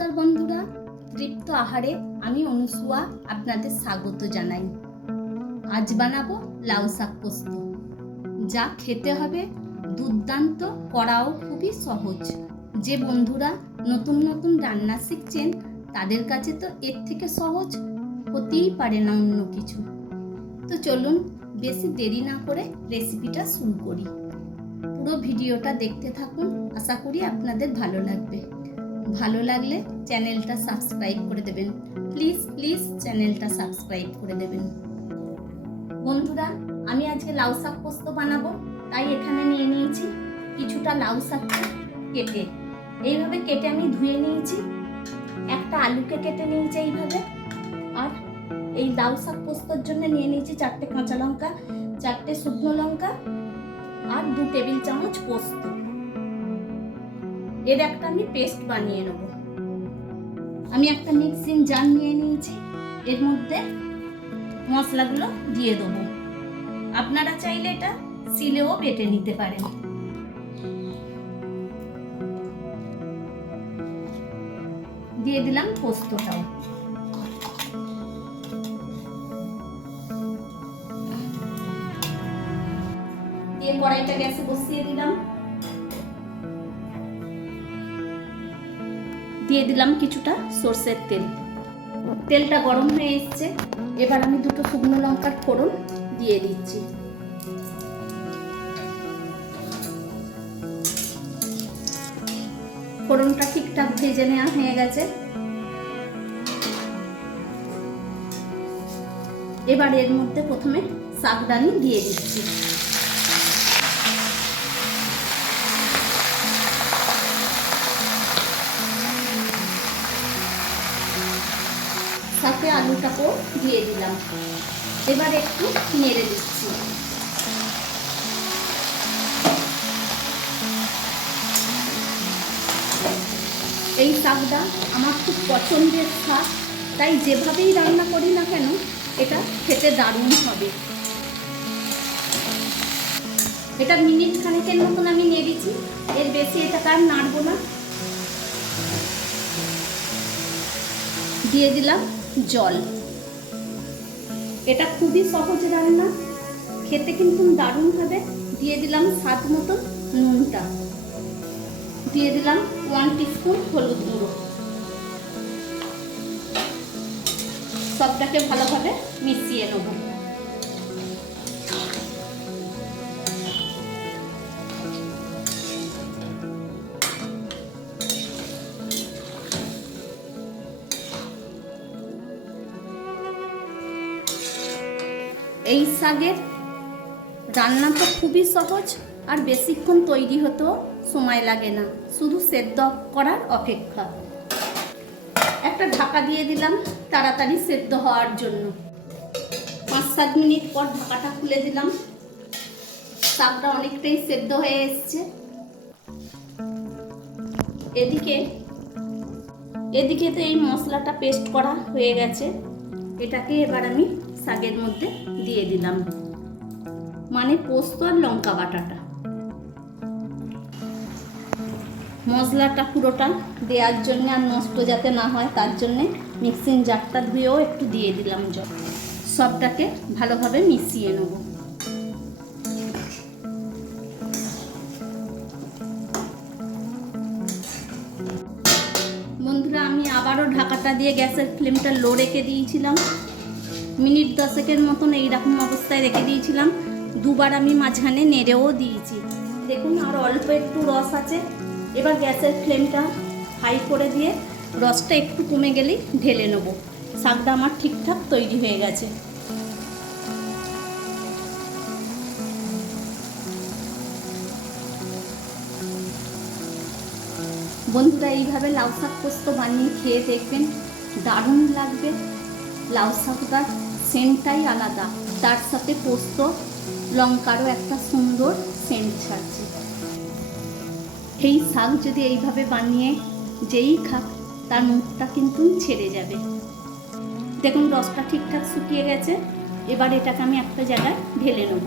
নমস্কার বন্ধুরা, তৃপ্ত আহারে আমি অনুসুয়া আপনাদের স্বাগত জানাই। আজ বানাবো লাউ শাক পোস্ত, যা খেতে হবে দুর্দান্ত, করাও খুবই সহজ। যে বন্ধুরা নতুন নতুন রান্না শিখছেন তাদের কাছে তো এর থেকে সহজ হতেই পারে না অন্য কিছু। তো চলুন বেশি দেরি না করে রেসিপিটা শুরু করি। পুরো ভিডিওটা দেখতে থাকুন, আশা করি আপনাদের ভালো লাগবে। ভালো লাগলে চ্যানেলটা সাবস্ক্রাইব করে দেবেন, প্লিজ চ্যানেলটা সাবস্ক্রাইব করে দেবেন। বন্ধুরা, আমি আজকে লাউ শাক পোস্ত বানাবো, তাই এখানে নিয়ে নিয়েছি কিছুটা লাউ শাকটা কেটে। এইভাবে কেটে আমি ধুয়ে নিয়েছি। একটা আলুকে কেটে নিয়েছি এইভাবে। আর এই লাউ শাক পোস্তর জন্য নিয়ে নিয়েছি 4টে কাঁচা লঙ্কা, 4টে শুকনো লঙ্কা আর 2 টেবিল চামচ পোস্ত। এর একটা আমি পেস্ট বানিয়ে নেব। আমি একটা মিক্সিং জার নিয়ে নিয়েছি, এর মধ্যে মশলাগুলো দিয়ে দেবো। আপনারা চাইলে এটা শিলেও বেটে নিতে পারেন। দিয়ে দিলাম পোস্তটাও। দিয়ে কড়াইটা গ্যাসে বসিয়ে দিলাম। দিয়ে দিলাম কিছুটা সরষের তেল। তেলটা গরম হয়ে এসছে, এবার আমি 2টো শুকনো লঙ্কার ফোড়ন দিয়ে দিচ্ছি। ফোড়নটা ঠিকঠাক ভেজে নেওয়া হয়ে গেছে। এবার এর মধ্যে প্রথমে শাকদানি দিয়ে দিচ্ছি। সাথে আলুটাকেও দিয়ে দিলাম। এবার একটু নেড়ে দিচ্ছি। এই শাকটা আমার খুব পছন্দের শাক, তাই যেভাবেই রান্না করি না কেন এটা খেতে দারুণ হবে। এটা মিনিট খানেকের মতন আমি নেড়েছি, এর বেশি এটা আর নাড়বো না। দিয়ে দিলাম জল। এটা খুবই সহজ রান্না, খেতে কিন্তু দারুণ হবে। দিয়ে দিলাম স্বাদ মতো নুনটা। দিয়ে দিলাম 1 টিস্পুন হলুদ গুঁড়ো। সবটাকে ভালোভাবে মিশিয়ে নেব। এই শাকের রান্না তো খুবই সহজ, আর বেশিক্ষণ তৈরি হতেও সময় লাগে না, শুধু সেদ্ধ করার অপেক্ষা। একটা ঢাকা দিয়ে দিলাম তাড়াতাড়ি সেদ্ধ হওয়ার জন্য। 5-7 মিনিট পর ঢাকাটা খুলে দিলাম। শাকটা অনেকটাই সেদ্ধ হয়ে এসছে। এদিকে তো এই মশলাটা পেস্ট করা হয়ে গেছে। এটাকে এবার আমি শাকের মধ্যে দিয়ে দিলাম, মানে পোস্ত আর লঙ্কা বাটাটা। মশলাটা পুরোটা দেওয়ার জন্য আর নষ্ট যাতে না হয় তার জন্যে মিক্সিং জারটা ধুয়েও একটু দিয়ে দিলাম জল। সবটাকে ভালোভাবে মিশিয়ে নেব। বন্ধুরা, আমি আবারও ঢাকাটা দিয়ে গ্যাসের ফ্লেমটা লো রেখে দিয়েছিলাম। মিনিট 10 মতন এইরকম অবস্থায় রেখে দিয়েছিলাম। দুবার আমি মাঝখানে নেড়েও দিয়েছি। দেখুন আর অল্প একটু রস আছে। এবার গ্যাসের ফ্লেমটা হাই করে দিয়ে রসটা একটু কমে গেলেই ঢেলে নেব। শাকটা আমার ঠিকঠাক তৈরি হয়ে গেছে। বন্ধুরা, এইভাবে লাউ শাক পোস্ত বানিয়ে খেয়ে দেখবেন, দারুণ লাগবে। লাউ শাকটার সেন্টটাই আলাদা, তার সাথে পোস্ত লঙ্কারও একটা সুন্দর সেন্ট ছাড়ছে। এই শাক যদি এইভাবে বানিয়ে যেই খাক তার মুখটা কিন্তু ছেড়ে যাবে। দেখুন রসটা ঠিকঠাক শুকিয়ে গেছে। এবার এটাকে আমি একটা জায়গায় ঢেলে নেব।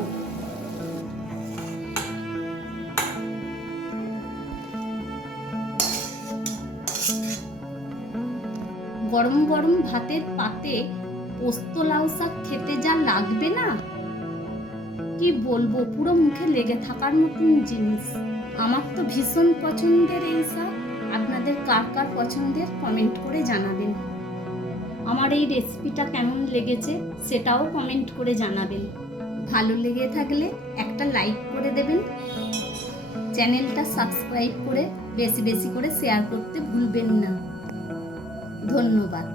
গরম গরম ভাতের পাতে পোস্ত লাউ শাক খেতে যা লাগবে না, কি বলবো, পুরো মুখে লেগে থাকার মতন জিনিস। আমার তো ভীষণ পছন্দের এই শাক। আপনাদের কার কার পছন্দের কমেন্ট করে জানাবেন। আমার এই রেসিপিটা কেমন লেগেছে সেটাও কমেন্ট করে জানাবেন। ভালো লেগে থাকলে একটা লাইক করে দেবেন। চ্যানেলটা সাবস্ক্রাইব করে বেশি বেশি করে শেয়ার করতে ভুলবেন না। ধন্যবাদ।